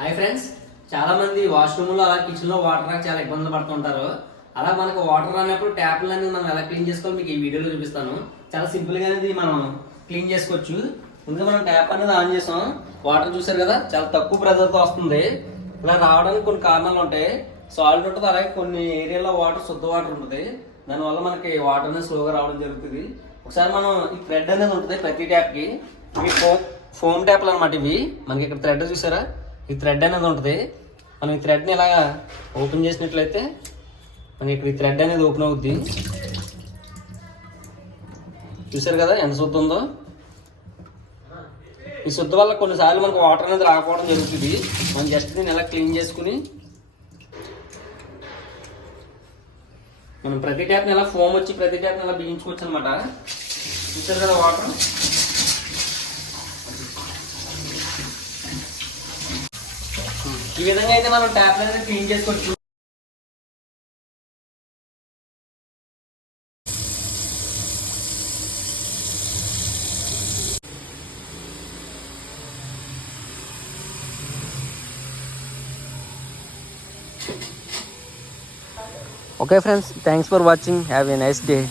Hi friends చాలా మంది వాష్రూమ్లో అలా కిచెన్లో వాటర్ రాక చాలా ఇబ్బందులు పడుతుంటారు అలా మనకు వాటర్ రానప్పుడు ట్యాప్లు అనేది మనం ఎలా క్లీన్ చేసుకోవాలి మీకు ఈ వీడియోలో చూపిస్తాను. చాలా సింపుల్గా అనేది మనం క్లీన్ చేసుకోవచ్చు. ముందుగా మనం ట్యాప్ అనేది ఆన్ చేసాం. వాటర్ చూసారు కదా చాలా తక్కువ ప్రెజర్తో వస్తుంది. ఇలా రావడానికి కొన్ని కారణాలు ఉంటాయి. సాల్ట్ ఉంటుంది అలాగే కొన్ని ఏరియాలో వాటర్ శుద్ధ వాటర్ ఉంటుంది. దానివల్ల మనకి వాటర్ అనేది స్లోగా రావడం జరుగుతుంది. ఒకసారి మనం ఈ థ్రెడ్ అనేది ఉంటుంది ప్రతి ట్యాప్కి ఇవి ఫోమ్ ఫోమ్ ట్యాప్లు అనమాట ఇవి. మనకి ఇక్కడ థ్రెడ్ చూసారా? ఈ థ్రెడ్ అనేది ఉంటుంది. మనం ఈ థ్రెడ్ని ఇలా ఓపెన్ చేసినట్లయితే మనకి ఇక్కడ ఈ థ్రెడ్ అనేది ఓపెన్ అవుద్ది. చూసారు కదా ఎంత శుద్ధ ఉందో? ఈ శుద్ధ వల్ల కొన్నిసార్లు మనకు వాటర్ అనేది రాకపోవడం జరుగుతుంది. మనం జస్ట్ దీన్ని ఎలా క్లీన్ చేసుకుని మనం ప్రతి ట్యాప్ని ఎలా ఫోమ్ వచ్చి ప్రతి ట్యాప్ని ఎలా బిగించుకోవచ్చు అనమాట చూసారు కదా వాటర్? ఈ విధంగా అయితే మనం ట్యాప్ అనేది క్లీన్ చేసుకోవచ్చు Okay friends, thanks for watching. Have a nice day.